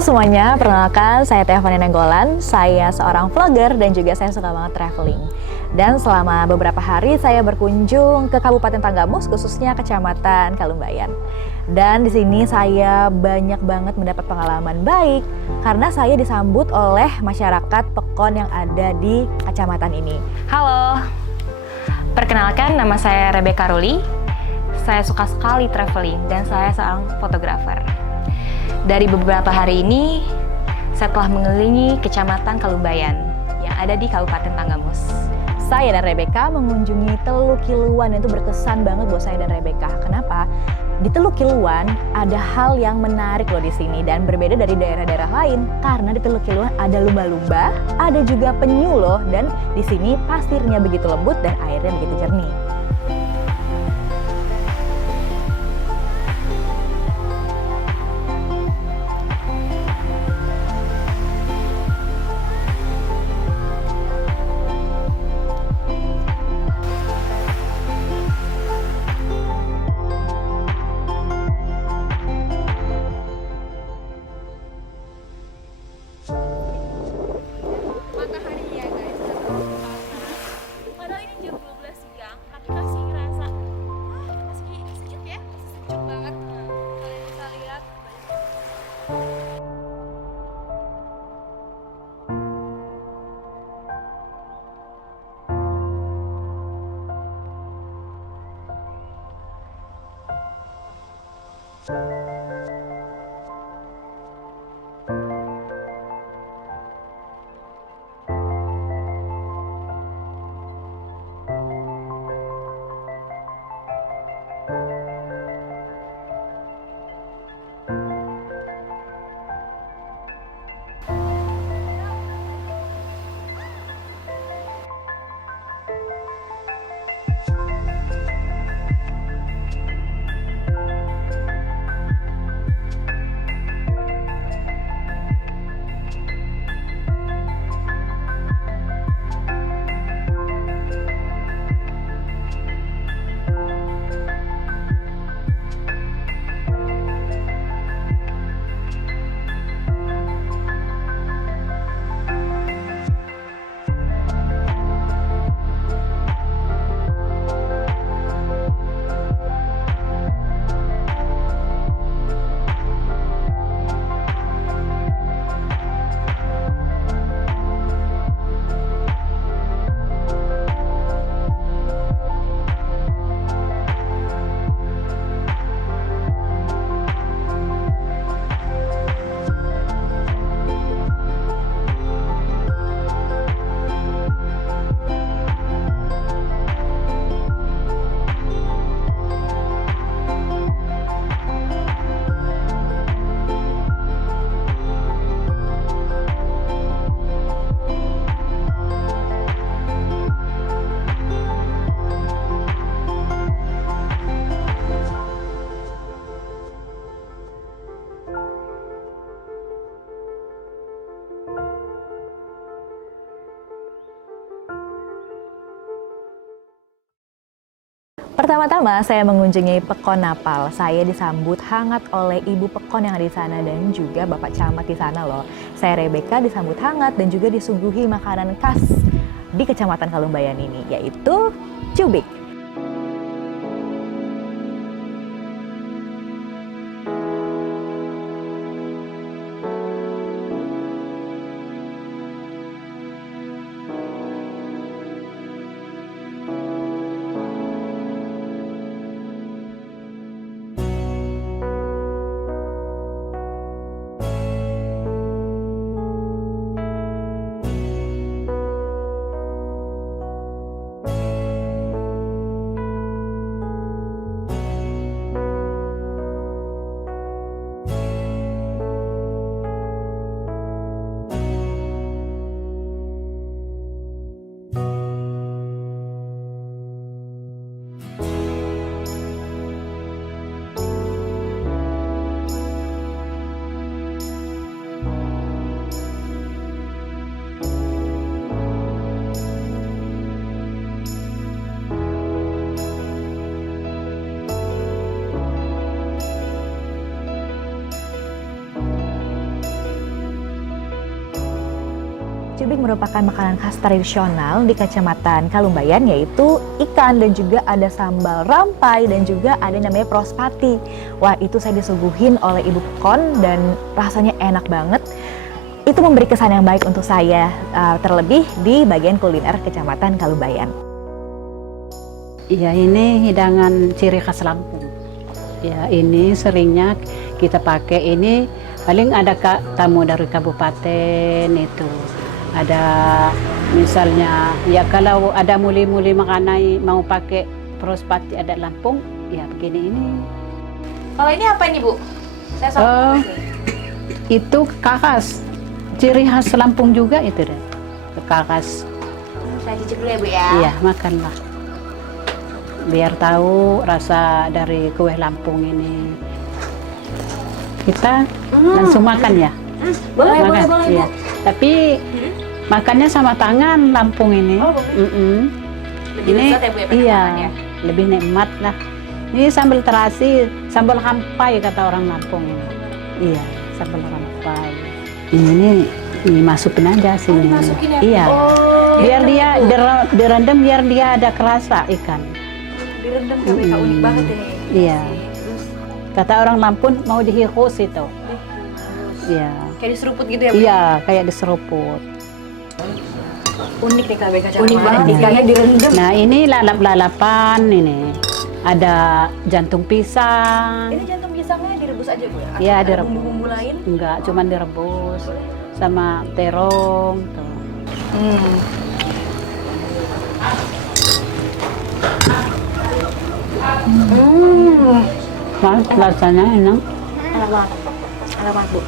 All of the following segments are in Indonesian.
Semuanya, perkenalkan saya Tiafani Nenggolan. Saya seorang vlogger dan juga saya suka banget traveling. Dan selama beberapa hari saya berkunjung ke Kabupaten Tanggamus, khususnya Kecamatan Kalumbayan. Dan di sini saya banyak banget mendapat pengalaman baik karena saya disambut oleh masyarakat Pekon yang ada di kecamatan ini. Halo, perkenalkan nama saya Rebecca Ruli. Saya suka sekali traveling dan saya seorang fotografer. Dari beberapa hari ini, saya telah mengelilingi Kecamatan Kalumbayan yang ada di Kabupaten Tanggamus. Saya dan Rebecca mengunjungi Teluk Kiluan, itu berkesan banget buat saya dan Rebecca. Kenapa? Di Teluk Kiluan ada hal yang menarik loh di sini dan berbeda dari daerah-daerah lain. Karena di Teluk Kiluan ada lumba-lumba, ada juga penyu loh, dan di sini pasirnya begitu lembut dan airnya begitu jernih. Matahari ya guys, udah terlalu panas. Padahal ini jam 12 siang, tapi masih ngerasa masih sejuk ya, masih sejuk banget. Kalian bisa lihat banyak. Pertama-tama saya mengunjungi Pekon Napal. Saya disambut hangat oleh Ibu Pekon yang ada di sana dan juga Bapak Camat di sana loh. Saya Rebecca disambut hangat dan juga disuguhi makanan khas di Kecamatan Kalumbayan ini, yaitu cubik. Cubik merupakan makanan khas tradisional di Kecamatan Kalumbayan, yaitu ikan dan juga ada sambal rampai dan juga ada namanya prospati. Wah, itu saya disuguhin oleh Ibu Kon dan rasanya enak banget. Itu memberi kesan yang baik untuk saya, terlebih di bagian kuliner Kecamatan Kalumbayan. Ya, ini hidangan ciri khas Lampung. Ya, ini seringnya kita pakai ini paling ada tamu dari kabupaten itu. Ada misalnya ya kalau ada muli-muli makanan mau pakai prospati adat Lampung, ya begini ini. Kalau ini apa ini Bu? Saya sama Itu kakas. Ciri khas Lampung juga itu deh. Kakas. Saya cicip dulu ya Bu ya. Iya, makanlah. Biar tahu rasa dari kue Lampung ini. Kita langsung makan ya. Boleh, Makan, boleh iya. Bu. Tapi makannya sama tangan Lampung ini. Oh, Lebih Ini lezat ya Bu ya iya, makannya? lebih nikmat lah. Ini sambal terasi, sambal hampai kata orang Lampung ini. Iya, sambal hampai. Ini masukin aja sini. dimasukin ya? Iya. Oh, Biar dia direndam biar dia ada kerasa ikan. direndam KBK unik banget ini. Iya. Kata orang Lampung mau dihirus itu. Iya. Kayak diseruput gitu ya Bu? Iya, kayak diseruput. Unik nih KBK Campur. Unik banget, Iya. ikannya direndam. Nah, ini lalap-lalapan ini. Ada jantung pisang. Ini jantung pisangnya direbus aja Bu ya? Atau Iya, ada direbus. bumbu-bumbu lain? Enggak, cuman direbus sama terong tuh. Mas, rasanya enak. Enak banget. Enak banget Bu.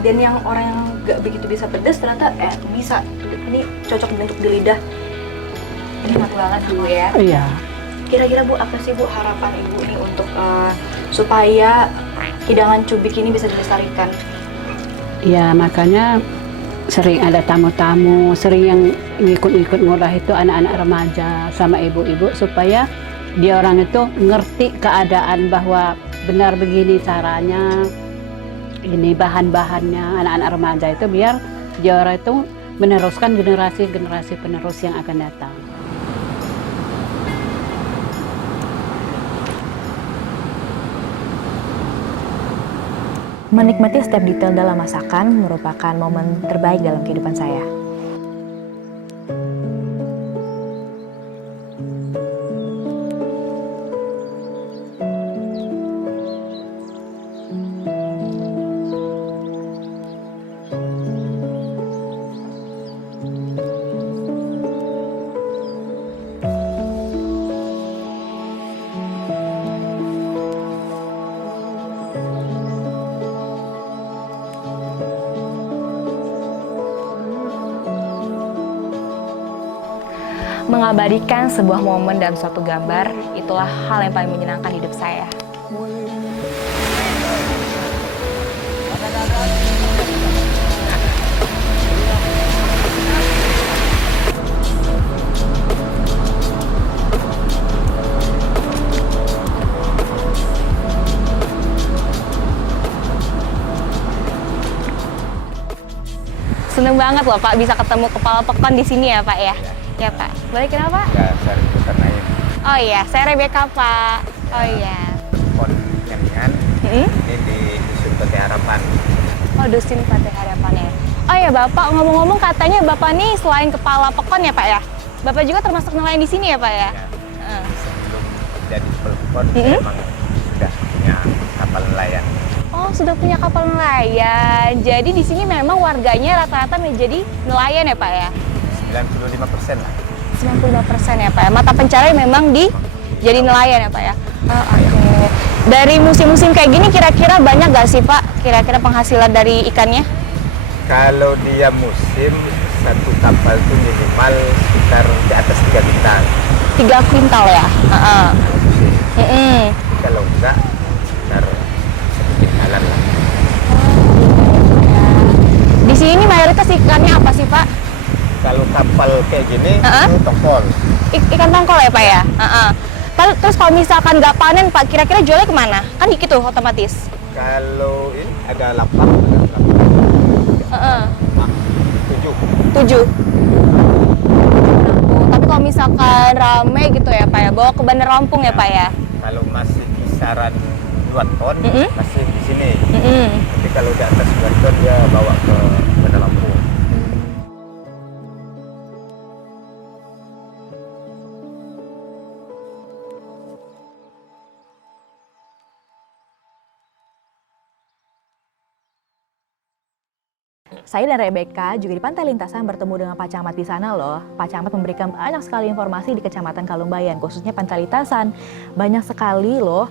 Dan yang orang yang nggak begitu bisa pedas ternyata bisa. Ini cocok untuk di lidah. Enak banget Bu ya. Iya. Kira-kira Bu, apa sih Bu harapan Ibu nih untuk supaya hidangan cubik ini bisa dilestarikan? Ya, makanya sering ada tamu-tamu, sering yang ngikut-ngikut ngolah itu anak-anak remaja sama ibu-ibu supaya dia orang itu ngerti keadaan bahwa benar begini caranya, ini bahan-bahannya anak-anak remaja itu biar dia orang itu meneruskan generasi-generasi penerus yang akan datang. Menikmati setiap detail dalam masakan merupakan momen terbaik dalam kehidupan saya. Mengabadikan sebuah momen dalam suatu gambar, itulah hal yang paling menyenangkan hidup saya. Seneng banget loh Pak bisa ketemu kepala pekan di sini ya Pak ya. Ya Pak. Boleh kenapa? Ya, saya Putar Naim. Oh iya, saya Rebecca Pak. Oh iya. Pon Nyaningan, ini di Dusun Pati Harapan. Oh Dusun Pati Harapan ya. Oh ya Bapak, ngomong-ngomong katanya Bapak nih selain kepala pekon ya Pak ya? Bapak juga termasuk nelayan di sini ya Pak ya? Ya, sebelum jadi pelpon, saya memang sudah punya kapal nelayan. Oh sudah punya kapal nelayan. Jadi di sini memang warganya rata-rata menjadi nelayan ya Pak ya? 95% lah. 95% ya Pak ya? Mata pencarian memang di jadi nelayan ya Pak ya? Oh, oke. Dari musim-musim kayak gini kira-kira banyak gak sih Pak? Kira-kira penghasilan dari ikannya? Kalau dia musim, satu kapal itu minimal sekitar di atas 3 bintang. 3 kuintal ya? Musim. Mm-mm. Kalau enggak, sekitar 1 kintalan lah. Di sini mayoritas ikannya apa sih Pak? Kalau kapal kayak gini, itu tongkol. Ikan tongkol ya Pak ya? Terus kalau misalkan nggak panen Pak, kira-kira jualnya kemana? Kan dikit tuh otomatis. Kalau ini ada 8, ada 8, 7. 7. Tapi kalau misalkan rame gitu ya Pak ya, bawa ke Bandar Lampung ya Pak ya? Kalau masih kisaran 2 ton masih di sini. Mm-mm. Tapi kalau di atas 2 ton dia bawa ke Bandar Lampung. Saya dan Rebecca juga di Pantai Lintasan bertemu dengan Pak Camat di sana loh. Pak Camat memberikan banyak sekali informasi di Kecamatan Kalumbayan, khususnya Pantai Lintasan. Banyak sekali loh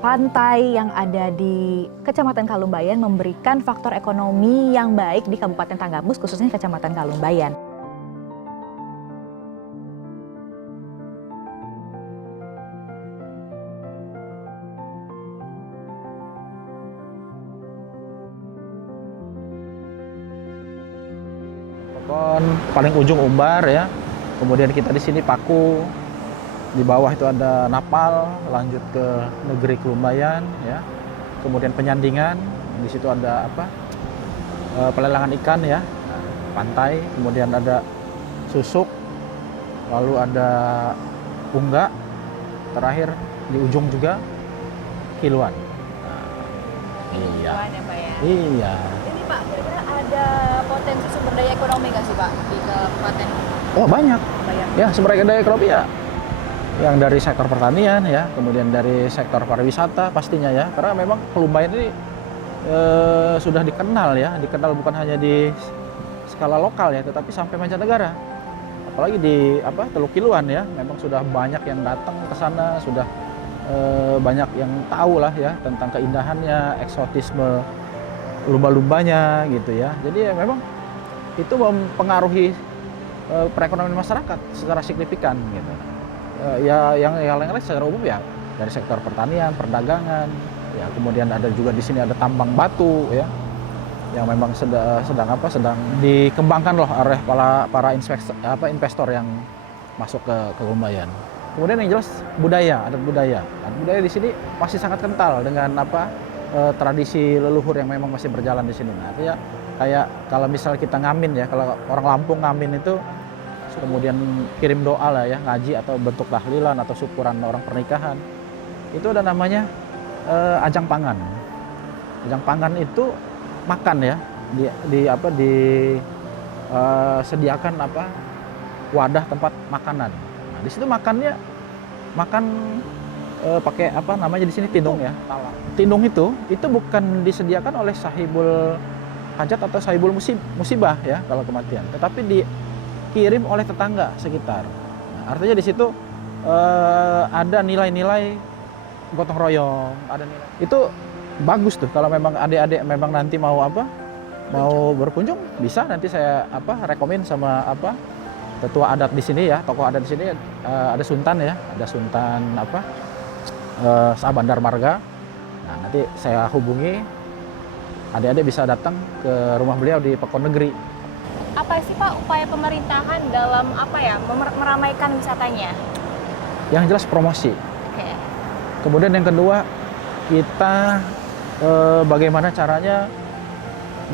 pantai yang ada di Kecamatan Kalumbayan memberikan faktor ekonomi yang baik di Kabupaten Tanggamus, khususnya Kecamatan Kalumbayan. Paling ujung Umbar ya, kemudian kita di sini Paku, di bawah itu ada Napal, lanjut ke Negeri Kalumbayan ya, kemudian Penyandingan, di situ ada apa, pelelangan ikan ya, pantai, kemudian ada Susuk, lalu ada Unggak, terakhir di ujung juga Kiluan. Iya. Kiluan ya Pak ya? Iya. Ini Pak, kira-kira ada potensi sumber daya ekonomi nggak sih Pak di Kabupaten Oh banyak. Kalumbayan? Ya, sumber daya ekonomi ya, yang dari sektor pertanian ya, kemudian dari sektor pariwisata pastinya ya, karena memang Kalumbayan ini sudah dikenal ya, dikenal bukan hanya di skala lokal ya, tetapi sampai mancanegara. Apalagi di Teluk Kiluan ya, memang sudah banyak yang datang ke sana, sudah banyak yang tahu lah ya tentang keindahannya, eksotisme lumba-lumbanya gitu ya. Jadi ya memang itu mempengaruhi perekonomian masyarakat secara signifikan gitu. Ya yang lain secara umum ya dari sektor pertanian, perdagangan, ya kemudian ada juga di sini ada tambang batu ya, yang memang sedang dikembangkan loh oleh para investor yang masuk ke Kalumbayan. Kemudian yang jelas adat budaya di sini masih sangat kental dengan tradisi leluhur yang memang masih berjalan di sini. Nah, artinya kayak kalau misalnya kita ngamin ya, kalau orang Lampung ngamin itu kemudian kirim doa lah ya, ngaji atau bentuk tahlilan atau syukuran orang pernikahan, itu ada namanya ajang pangan. Ajang pangan itu makan ya, sediakan wadah tempat makanan. Nah, di situ makan pakai namanya di sini tindung ya. Tindung itu bukan disediakan oleh sahibul hajat atau sahibul musibah ya kalau kematian, tetapi dikirim oleh tetangga sekitar. Nah, artinya di situ ada nilai-nilai gotong royong, ada nilai. Itu bagus tuh kalau memang adik-adik memang nanti mau berkunjung, bisa nanti saya rekomen sama tetua adat di sini ya, tokoh adat di sini ada sultan ya, ada sultan Sa Bandar Marga. Nah, nanti saya hubungi, adik-adik bisa datang ke rumah beliau di Pekon Negeri. Apa sih Pak upaya pemerintahan dalam meramaikan wisatanya? Yang jelas promosi. Oke. Kemudian yang kedua, kita bagaimana caranya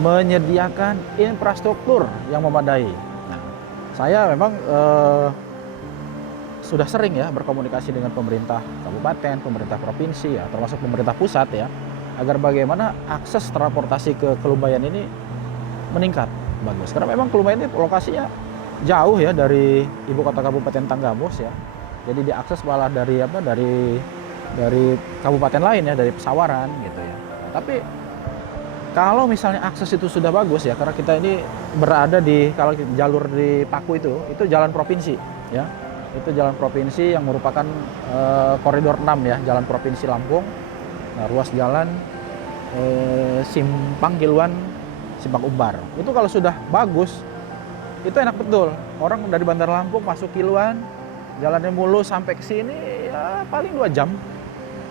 menyediakan infrastruktur yang memadai. Nah, saya memang sudah sering ya berkomunikasi dengan pemerintah kabupaten, pemerintah provinsi ya, termasuk pemerintah pusat ya, agar bagaimana akses transportasi ke Kalumbayan ini meningkat bagus. Karena memang Kalumbayan ini lokasinya jauh ya dari ibu kota Kabupaten Tanggamus ya. Jadi diakses malah dari kabupaten lain ya, dari Pesawaran gitu ya. Nah, tapi kalau misalnya akses itu sudah bagus ya, karena kita ini berada kalau jalur di Paku itu jalan provinsi ya. Itu jalan provinsi yang merupakan koridor 6 ya, jalan provinsi Lampung. Nah, ruas jalan Simpang Kiluan, Simpang Umbar. Itu kalau sudah bagus, itu enak betul. Orang dari Bandar Lampung masuk Kiluan, jalannya mulus sampai ke sini ya paling 2 jam.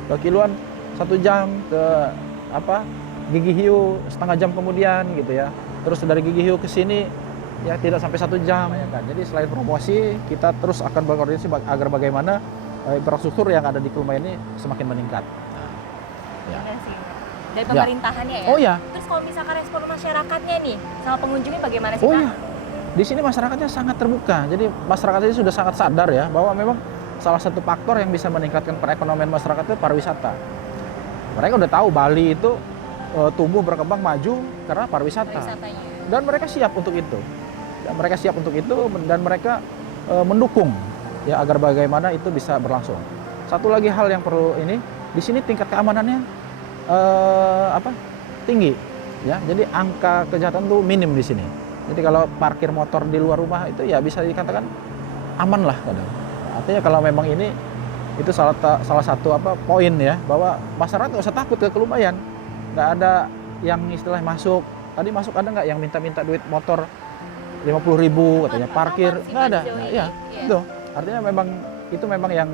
Ke Kiluan 1 jam, ke Gigi Hiu setengah jam kemudian gitu ya. Terus dari Gigi Hiu ke sini ya tidak sampai 1 jam ya kan. Jadi selain promosi, kita terus akan berkoordinasi agar bagaimana infrastruktur yang ada di Kalumbayan ini semakin meningkat. Nah, ya. Benar sih. Dari pemerintahannya ya. Oh ya. Terus kalau misalkan respon masyarakatnya nih sama pengunjungnya bagaimana sih Oh Pak? ya. di sini masyarakatnya sangat terbuka. Jadi masyarakat ini sudah sangat sadar ya bahwa memang salah satu faktor yang bisa meningkatkan perekonomian masyarakat itu pariwisata. Mereka udah tahu Bali itu tumbuh berkembang maju karena pariwisata. Dan mereka siap untuk itu. Dan mereka mendukung ya agar bagaimana itu bisa berlangsung. Satu lagi hal yang perlu ini, di sini tingkat keamanannya tinggi ya. Jadi angka kejahatan itu minim di sini. Jadi kalau parkir motor di luar rumah itu ya bisa dikatakan aman lah kadang. Artinya kalau memang ini itu salah satu poin ya bahwa masyarakat nggak usah takut ke Kelumbayan. Nggak ada yang istilahnya masuk. Tadi masuk ada nggak yang minta duit motor 50.000 katanya parkir, nggak ada. Nah, ya itu artinya memang yang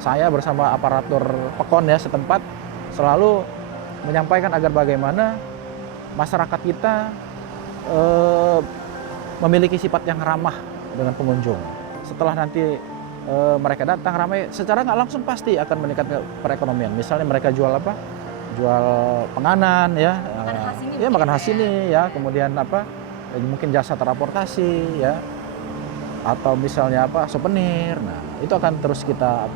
saya bersama aparatur PEKON ya setempat selalu menyampaikan agar bagaimana masyarakat kita memiliki sifat yang ramah dengan pengunjung. Setelah nanti mereka datang ramai, secara nggak langsung pasti akan meningkatkan perekonomian. Misalnya mereka jual apa? Jual penganan ya, makan khas ini ya, kemudian mungkin jasa transportasi ya, atau misalnya souvenir. Nah itu akan terus kita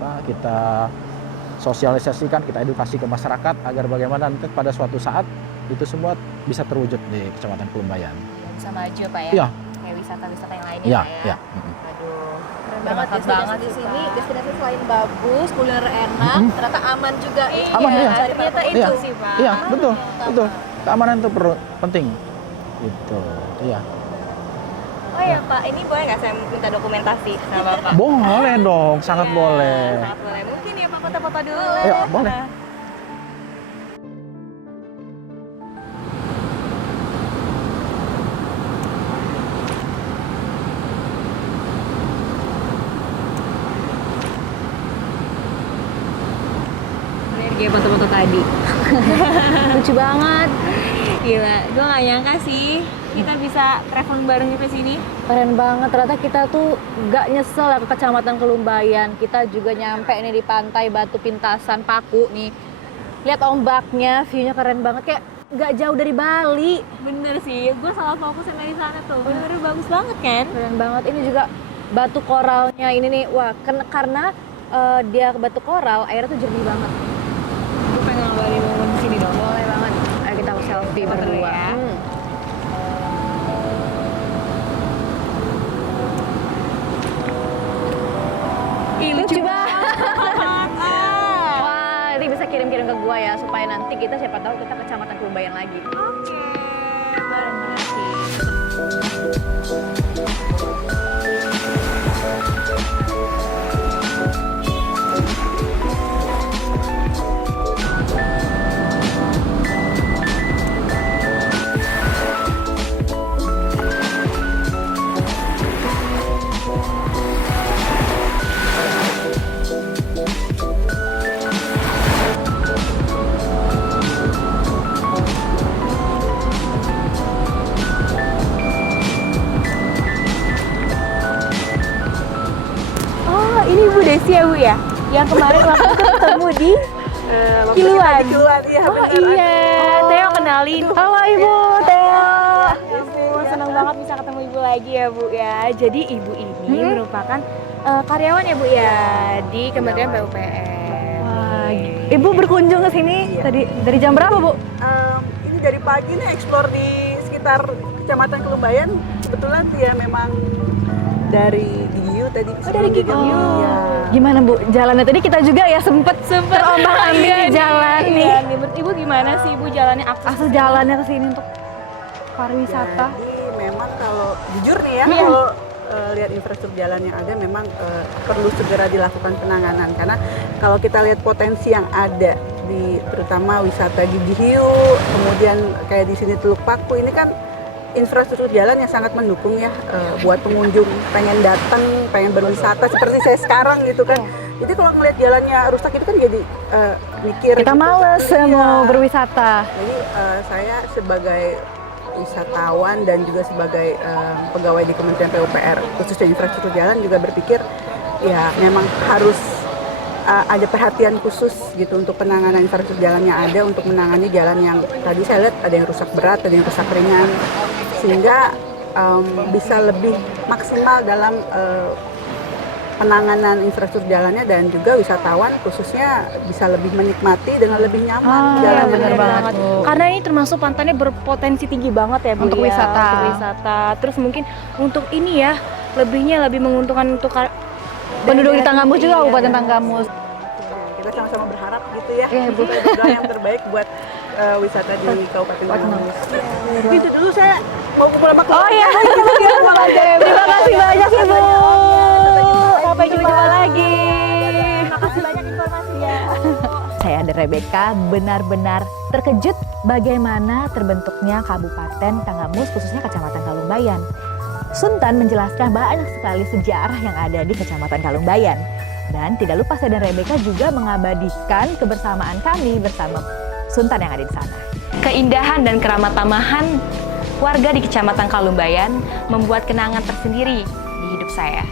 sosialisasikan, kita edukasi ke masyarakat agar bagaimana nanti pada suatu saat itu semua bisa terwujud di Kecamatan Kelumbayan. Bisa maju Pak ya? Iya. Kayak wisata-wisata yang lainnya Iya, Pak ya? iya. Aduh, Keren banget destinasi di sini. Destinasi selain bagus, kuliner enak, ternyata aman juga. Aman, iya. Ternyata itu Iya. sih Pak. Iya, betul. Keamanan itu penting. Gitu. Iya. Oh ya Pak, ini boleh nggak saya minta dokumentasi sama Bapak? Boleh dong, sangat Iya, boleh. sangat boleh. Mungkin ya Pak foto-foto dulu. Iya, boleh. Nah. Kayak foto-foto tadi. Lucu banget. Gila, gue gak nyangka sih kita bisa traveling bareng ke sini. Keren banget, ternyata kita tuh gak nyesel ya ke Kecamatan Kelumbayan. Kita juga nyampe nih di pantai Batu Pintasan Paku nih. Lihat ombaknya, view-nya keren banget, kayak gak jauh dari Bali. Bener sih, gue salah fokus sama di sana tuh. Bener-bener bagus banget kan? Keren banget, ini juga batu koralnya ini nih, wah karena dia batu koral, airnya tuh jernih banget. Gue pengen ngabarin momen di sini dong. Boleh banget, ayo kita selfie Foto dulu berdua. ya. Ih, lucu banget. Wah, ini bisa kirim-kirim ke gua ya, supaya nanti kita siapa tahu kita ke Kecamatan Kelumbayan lagi. Oke, bener sih. Oh, ini Bu Desi ya Bu ya? Yang kemarin waktu itu ketemu di Kiluan. Iya, Oh iya, Teo kenalin. Halo Ibu, Teo. Senang banget bisa ketemu Ibu lagi ya Bu ya. Jadi Ibu ini merupakan karyawan ya Bu ya di Kementerian PUPR. Wah, Ibu berkunjung ke sini tadi dari jam berapa, Bu? Ini dari pagi nih eksplor di sekitar Kecamatan Kelumbayan. Kebetulan dia memang dari Gigiu tadi. Oh, dari Gigiu. Iya. Gimana, Bu? Jalannya tadi kita juga ya sempet terombang-ambing di jalan nih. Iya, Ibu gimana sih Ibu jalannya Akses jalannya ke sini untuk pariwisata. Jadi memang kalau jujur nih ya, Iya. kalau lihat infrastruktur jalan yang ada memang perlu segera dilakukan penanganan, karena kalau kita lihat potensi yang ada di terutama wisata Gigi Hiu, kemudian kayak di sini Teluk Paku, ini kan infrastruktur jalan yang sangat mendukung ya buat pengunjung pengen datang, pengen berwisata seperti saya sekarang gitu kan. Jadi kalau ngelihat jalannya rusak itu kan jadi mikir Kita gitu. males Iya. mau berwisata. Jadi saya sebagai wisatawan dan juga sebagai pegawai di Kementerian PUPR khususnya infrastruktur jalan juga berpikir ya memang harus ada perhatian khusus gitu untuk penanganan infrastruktur jalan yang ada, untuk menangani jalan yang tadi saya lihat ada yang rusak berat, ada yang rusak ringan, sehingga bisa lebih maksimal dalam penanganan infrastruktur jalannya, dan juga wisatawan khususnya bisa lebih menikmati dengan lebih nyaman jalan Bener benar banget. Karena ini termasuk pantainya berpotensi tinggi banget ya Bu, Untuk ya, wisata. Untuk wisata. Terus mungkin untuk ini ya, lebihnya lebih menguntungkan untuk Penduduk di Tanggamus juga, Iya, Kabupaten dan- Tanggamus. Kita sama-sama berharap gitu ya. Iya, Bu. Kita berdoa yang terbaik buat wisata di Kabupaten Tanggamus. Itu dulu saya mau kumpul sama keluarga. Oh iya, terima kasih banyak Ibu. Sampai jumpa lagi. Makasih banyak informasinya. Saya dan Rebecca benar-benar terkejut bagaimana terbentuknya Kabupaten Tanggamus, khususnya Kecamatan Kalumbayan. Suntan menjelaskan banyak sekali sejarah yang ada di Kecamatan Kalumbayan. Dan tidak lupa saya dan Rebecca juga mengabadikan kebersamaan kami bersama Suntan yang ada di sana. Keindahan dan keramat tamahan warga di Kecamatan Kalumbayan membuat kenangan tersendiri di hidup saya.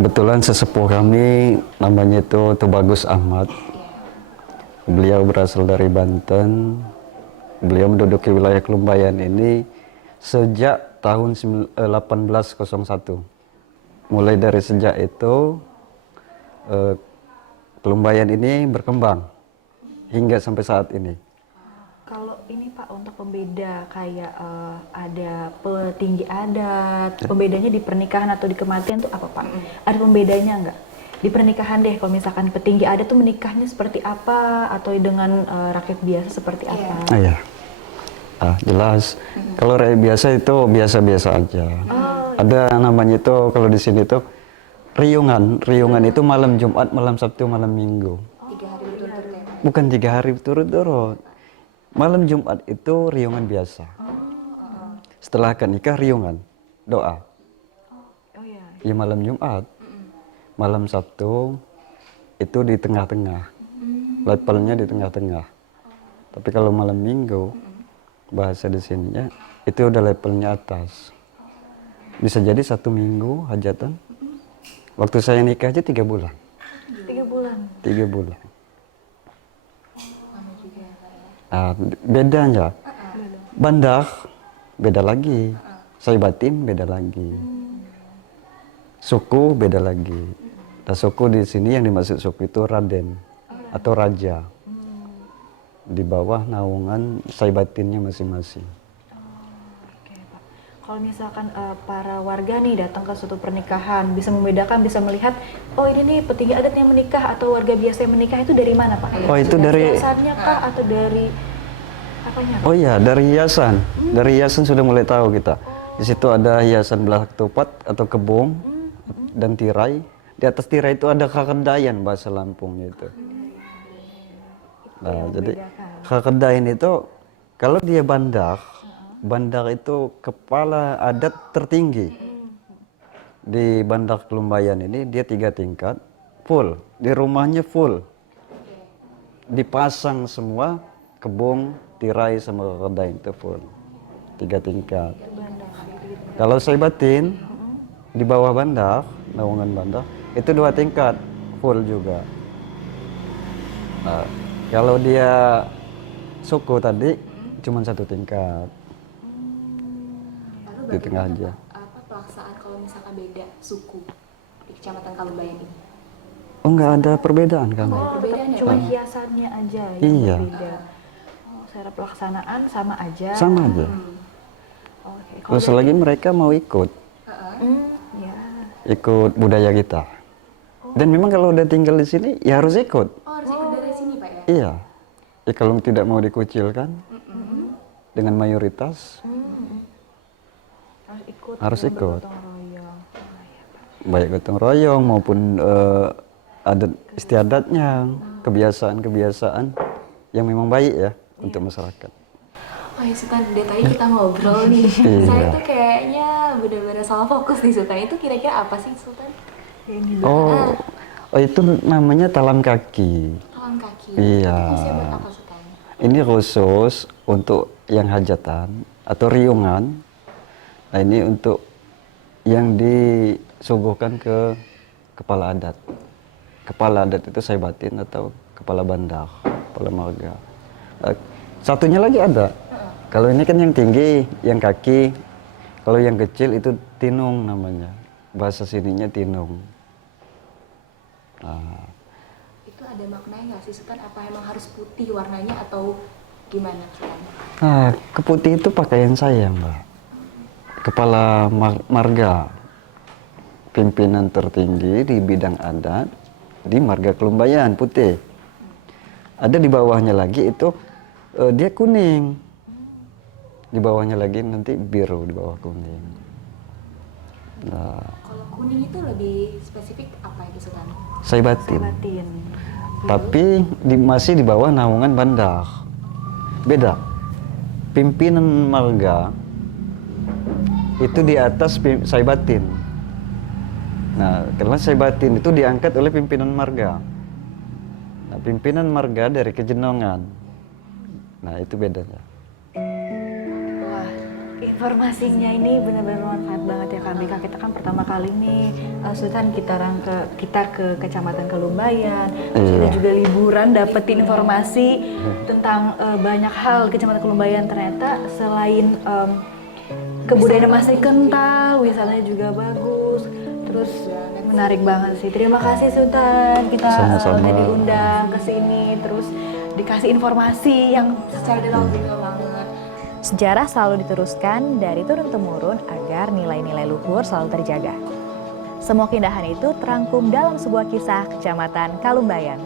Kebetulan sesepuh kami namanya itu Tubagus Ahmad. Beliau berasal dari Banten. Beliau menduduki wilayah Kelumbayan ini sejak tahun 1801. Mulai dari sejak itu Kelumbayan ini berkembang hingga sampai saat ini. Kalau ini Pak, untuk pembeda kayak ada petinggi adat, pembedanya di pernikahan atau di kematian tuh apa Pak? Ada pembedanya nggak? Di pernikahan deh, kalau misalkan petinggi adat tuh menikahnya seperti apa, atau dengan rakyat biasa seperti apa? Iya. Jelas. Kalau rakyat biasa itu biasa-biasa aja. Ada namanya itu kalau di sini tuh riungan. Riungan itu malam Jumat, malam Sabtu, malam Minggu. 3 hari berturut-turut. Bukan 3 hari berturut-turut. Malam Jumat itu riungan biasa. Setelah akad nikah riungan, doa. Oh iya. Ya malam Jumat. Malam Sabtu itu di tengah-tengah. Levelnya di tengah-tengah. Tapi kalau malam Minggu, bahasa di sininya itu udah levelnya atas. Bisa jadi 1 minggu hajatan. Waktu saya nikah aja 3 bulan. 3 bulan. 3 bulan. Bedanya, Bandah beda lagi, Saibatin beda lagi, suku beda lagi. Nah, suku di sini yang dimaksud suku itu Raden atau Raja. Di bawah naungan Saibatinnya masing-masing. Oke Pak. Kalau misalkan para warga nih datang ke suatu pernikahan, bisa membedakan, bisa melihat, oh ini nih petinggi adat yang menikah atau warga biasa yang menikah itu dari mana Pak? Oh, itu dari- hiasannya kah atau dari apanya? Oh iya, dari hiasan. Dari hiasan sudah mulai tahu kita. Di situ ada hiasan belah ketupat atau kebong dan tirai. Di atas tirai itu ada kakedayan bahasa Lampungnya itu. Nah, jadi kakedayan itu kalau dia bandak, bandak itu kepala adat tertinggi. Di Bandak Kelumbayan ini dia 3 tingkat, full. Di rumahnya full. Dipasang semua kebong, tirai sama kakedayan itu full. 3 tingkat. Kalau Saibatin di bawah Bandak, naungan Bandak, itu 2 tingkat full juga. Nah, kalau dia suku tadi cuma 1 tingkat. Di tengah aja. Apa pelaksanaan kalau misalkan beda suku di Kecamatan Kalumbayan ini? Oh, nggak ada perbedaan kami. Perbedaannya Cuma hiasannya aja yang Iya. berbeda. Oh, secara pelaksanaan sama aja. Sama aja. Oke. Terus lagi mereka mau ikut, Ya. ikut budaya kita. Dan memang kalau udah tinggal di sini ya harus ikut. Oh, harus ikut dari sini Pak ya? Iya. Ya kalau tidak mau dikucilkan dengan mayoritas harus ikut. Baik gotong royong maupun adat istiadatnya, kebiasaan-kebiasaan yang memang baik ya untuk masyarakat. Oh ya Sultan, dari tadi kita ngobrol nih. Iya. Saya tuh kayaknya benar-benar salah fokus nih Sultan. Itu kira-kira apa sih Sultan? Oh, itu namanya talam kaki. Talam kaki. Iya. Itu fungsinya buat apa Sultan? Ini khusus untuk yang hajatan atau riungan. Nah ini untuk yang disuguhkan ke kepala adat. Kepala adat itu saya batin atau kepala bandar, kepala marga. Satunya lagi ada. Kalau ini kan yang tinggi, yang kaki. Kalau yang kecil itu tinung namanya. Bahasa sininya tinung. Nah, Itu ada maknanya nggak sih Sultan? Apa emang harus putih warnanya atau gimana Sultan? nah keputih itu pakaian saya Mbak. Kepala marga. Pimpinan tertinggi di bidang adat di marga Kelumbayan putih. Ada di bawahnya lagi itu dia kuning. Di bawahnya lagi nanti biru di bawah kuning. Nah, Kalau kuning itu lebih spesifik apa itu Sultan? saya batin. Tapi masih di bawah naungan bandar. Beda. Pimpinan marga itu di atas saya batin. Nah, karena saya batin itu diangkat oleh pimpinan marga. Nah, pimpinan marga dari Kejenongan. Nah, itu bedanya. Wah, informasinya ini benar-benar manfaat banget ya Kak Bika. Kita kan pertama kali nih Sultan kita ke Kecamatan Kelumbayan, terus kita Iya. juga liburan dapetin informasi tentang banyak hal Kecamatan Kelumbayan. Ternyata selain kebudayaan masih kental, wisatanya juga bagus. Terus menarik banget sih. Terima kasih Sultan. Kita Sama-sama. udah diundang ke sini, terus dikasih informasi yang secara detail juga banget. Sejarah selalu diteruskan dari turun-temurun agar nilai-nilai luhur selalu terjaga. Semua keindahan itu terangkum dalam sebuah kisah Kecamatan Kalumbayan.